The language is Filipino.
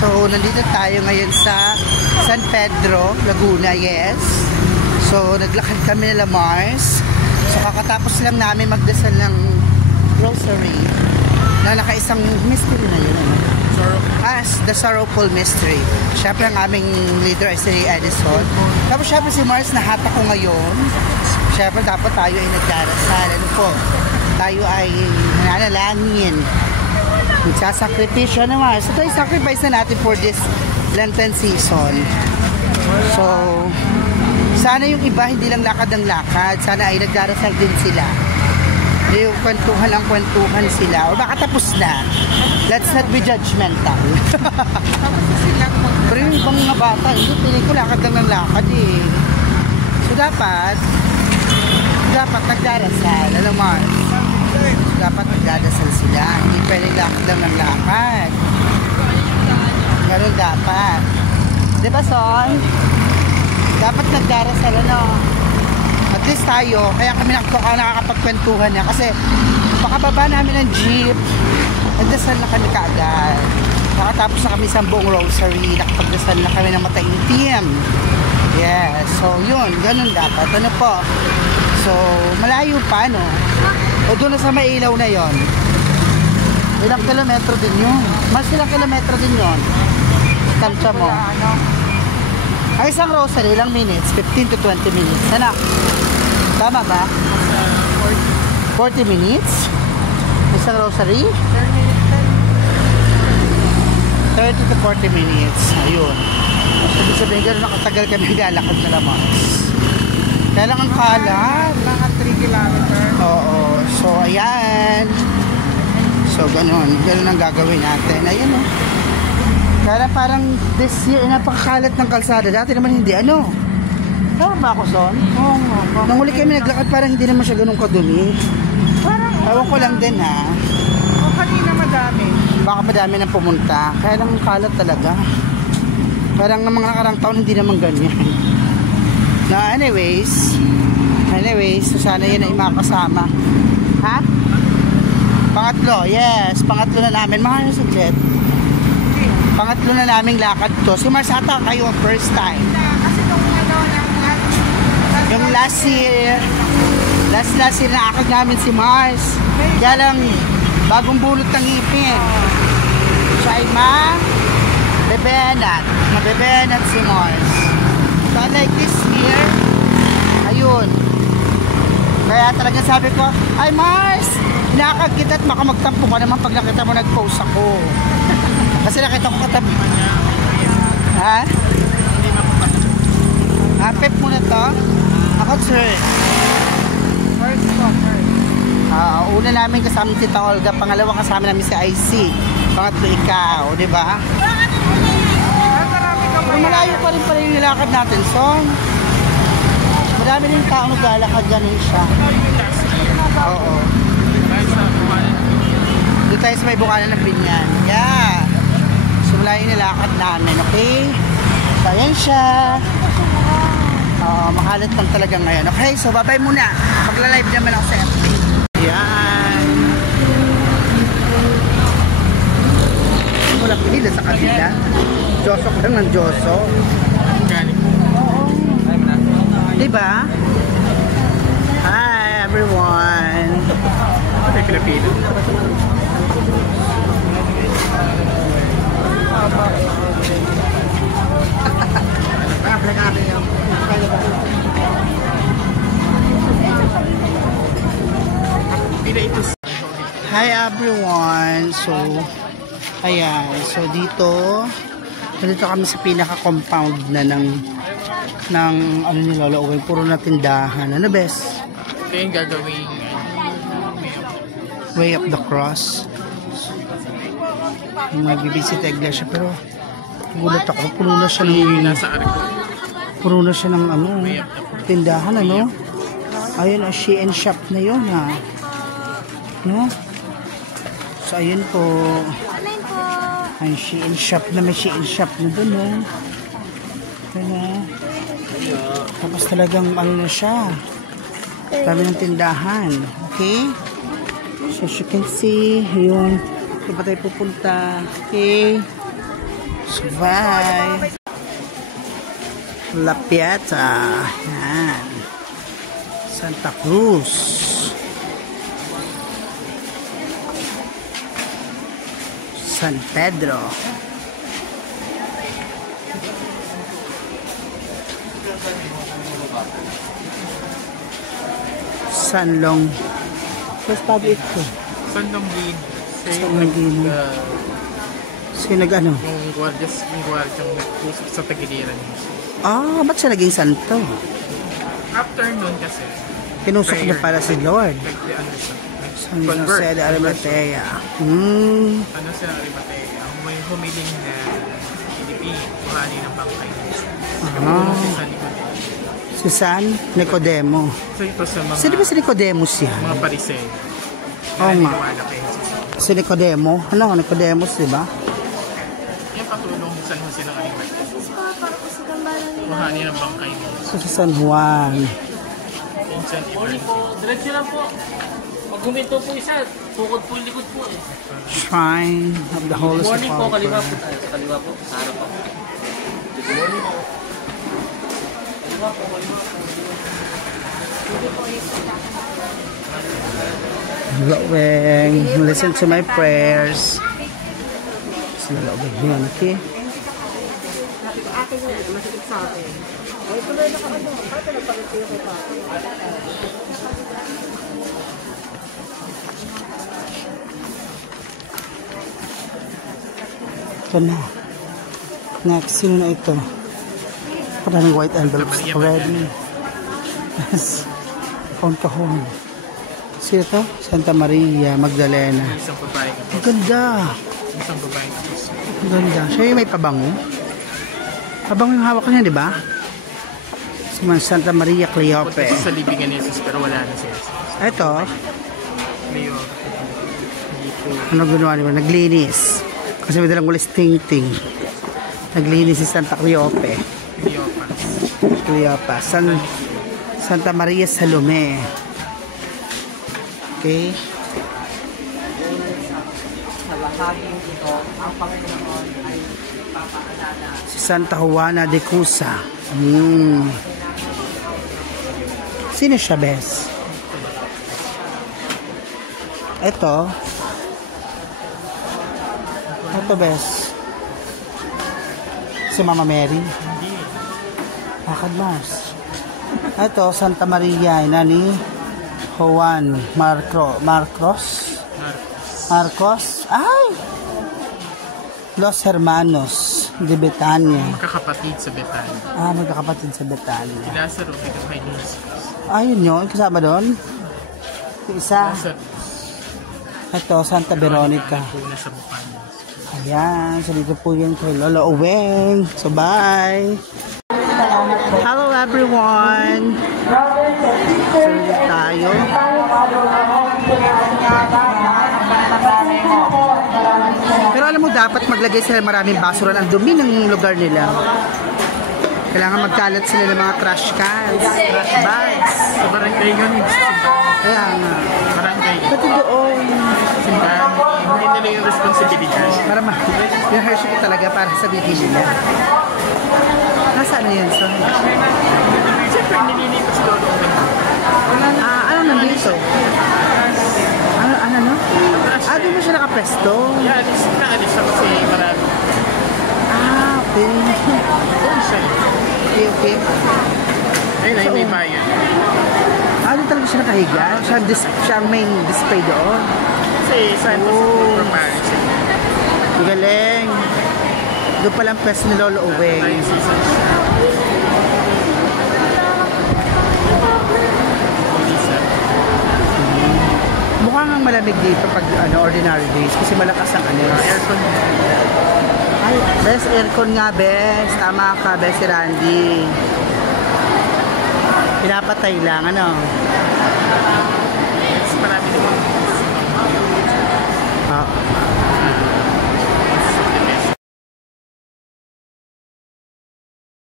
So, nandito tayo ngayon sa San Pedro, Laguna, yes. So, naglakad kami nila Mars. So, kakatapos lang namin magdasal ng rosary na nakaisang mystery na yun. The Sorrowful Mystery. Siyempre, ang aming leader ay si Edison. Tapos, siyempre, si Mars nahata ko ngayon. Siyempre, dapat tayo ay nagdarasal. Ano po? Tayo ay nananalangin. Magsasakripisyo na Mars. Ito ay sacrifice na natin for this Lenten season. So, sana yung iba hindi lang lakad ng lakad. Sana ay nagdarasal din sila. Yung kwentuhan ang kwentuhan sila. O baka tapos na. Let's not be judgmental. Pero yung ibang mga bata, piling ko lakad lang ng lakad eh. So, dapat nagdarasal. Alam Mars? Dapat nagdadasal sila. Hindi pwedeng lakad lang ng lakad. Ganun dapat. Diba, Son? Dapat nagdarasal, ano? At least tayo, kaya kami nakakapagkwentuhan niya. Kasi, pakababa namin ng jeep, nagdasal na kami kaagad. Nakatapos na kami sa buong rosary, nakapagdasal na kami ng mataimtim. Yes, so yun, ganun dapat. Ano po? So, malayo pa, no? O doon na sa mailaw na yon. Ilang kilometro din yun? Mas ilang kilometro din yun? Tansya mo. Ang isang rosary, ilang minutes? 15 to 20 minutes. Anak, tama ba? 40 minutes? Isang rosary? 30 to 40 minutes. Ayun. Sabi sabihin, gano'n nakatagal kami naglalakad na lamang. Kaya lang ang kalat. Mga 3 kilometers. Oo. So, ayan. So, ganun. Ganun ang gagawin natin. Ayan, oh. Kaya parang this year, napakakalat ng kalsada. Dati naman hindi, ano? Tama ba ako, Son? Oo nga. Nang huli kami naglakad, parang hindi naman siya ganun kadumi. Parang, ewan ko lang din, ha? o kanina madami. Baka madami nang pumunta. Kaya lang kalat talaga. Parang ng mga nakarang taon, hindi naman ganyan. Na anyways, so sana yun ay makasama. Ha? Pangatlo, yes. Pangatlo na namin. Mga ano saglit? Pangatlo na naming lakad to. Si Mars ata kayo ang first time. Kasi nung yung last year na akad namin si Mars. Kaya lang, bagong bulot ng ngipin. Siya ay mabebenat si Mars. So like this year, ayun. Kaya talagang sabi ko, ay Mars, nakakag kita at makamagtampo ka naman pag nakita mo nag-post ako. Kasi nakita ko katabi. Ha? Pep mo na to? Ako, sir. First stopper. Una namin kasama si Tita Olga, pangalawa kasama namin si IC. Pangatlo ikaw, di ba? Pero malayo pa rin yung nilakad natin, Son. Marami rin tao naglalakad, ganun siya. Oo. Doon tayo sa may bukanan ng Binyan. Yeah. So, malayo yung nilakad namin, okay? So, ayan siya. Makalat lang talaga ngayon. Okay, so bye-bye muna. Magla-live naman ako sa FB. Ayan. Wala pinila sa kanila. Josok lang ng Joso. Oo. Diba? Hi everyone. Ay, Pilipino. Hi everyone. So, ayan. So, dito kami sa pinaka-compound na ng ano nila Lolo. Puro na tindahan. Ano best? Ito yung gagawing Way of the Cross. Mag-visit iglesia pero gulat ako. Puno na siya ng ano, tindahan, ano? Ayun, Shein shop na yun, ha? No? So, ayun po. Ay, Shein shop na, may Shein shop na dun, no? Ayun, tapos talagang, ano na siya. Dami ng tindahan. Okay? So, as you can see, ayun. Saan pa tayo pupunta? Okay? So, bye. La Pieta. Yan. Santa Cruz. San Pedro. Sanlong. Mas public ko. San Longgin. San Longgin. Sino nag-ano? Yung gwardyang nagpusok sa tagiliran niya. Ah, ba't siya naging santo? After nun kasi, Pinusok niya para si Lord. ano siya, San convert. Jose de Arimatea. Ano siya, Arimatea, may humiling na Pilipino, kuhani ng bangkay niya. Ah. Si San Nicodemo. Si San Nicodemo. So ito sa mga, Sino ba si Nicodemus yan? mga pariseo. Oo nga. Naniniwala kay Jesus. Si Nicodemo? Ano? Nicodemus, di ba? Yung patulong ni San Jose ng Arimatea. Kuhani ng bangkay niya. So, si San Juan. Ancient Morning Ibrahim. po, diretso lang po. Pag huminto po isa, tukod po yung likod po eh. Shrine of the Holy Morning po, kaliwa po Sepulchre. tayo. Sa kaliwa po, sa harap po. Good morning po. Kaliwa po, kaliwa po. Laweng, listen to my prayers. Sino laweng yun, okay? Ito na. Next, sino na ito? Maraming white envelopes already. Yes. Kahon-kahon. Sino to? Santa Maria Magdalena. Isang babae ka. Ang ganda. Isang babae ka. Ang ganda. Siya yung may pabango. Pabango yung hawak niya, di ba? Si Santa Maria Punta Cleope. siya sa libingan ni Jesus pero wala na siya. Ito, Mayor. Hindi po. ano ginawa niya? Naglinis. Kasi may dalang ulis ting-ting. Naglinis si Santa Cleope. Cleopas. Cleopa. Santa Maria Salome. Okay. Si Santa Juana de Cusa. Sino siya, Bes? Ito. Ito, Bes. Si Mama Mary. Bakit, Mars? Ito, Santa Maria, ina ni Juan Marcos. Ay! Los Hermanos de Betania. Magkakapatid sa Betania. Ah, magkakapatid sa Betania. Si Lazaro, ito kay Jesus. Ayun yun, kasama doon. Yung isa, Lazaro. ito, Santa Veronica. Po na sa mukha niya. Ayan, so dito po yun kay Lola Uweng. So, bye! Hello everyone! So, dito tayo. Pero alam mo, dapat maglagay sila maraming basura. Ang dumi ng lugar nila. Kailangan magkalat sila ng mga trash cans, trash bags. Sa barangay yun, yung simbahan. Kaya nga. Barangay. Pati doon. Simbahan. Hindi nila yung responsibilidad. Para ma-rehearse ko talaga para sabihin nila. Nasaan na yun, son? Siyempre, nililipas ko doon. Ano nandito? Ano, no? Doon mo siya nakapesto. Yeah, naalis siya kasi marami. Okay. Doon siya. Okay. Ayun na, may bayan. Doon talaga siya nakahiga? Siya ang main display doon. Kasi Santos from Paris. Ang galing. Doon palang pesto ni Lolo Uweng. 9 seasons. Melissa. Mukhang ang malamig dito pag ordinary days kasi malakas ang Aircon. Ay, best aircon nga, best. Tama ka, best si Randy. Pinapatay lang, ano? Marami naman. Ah.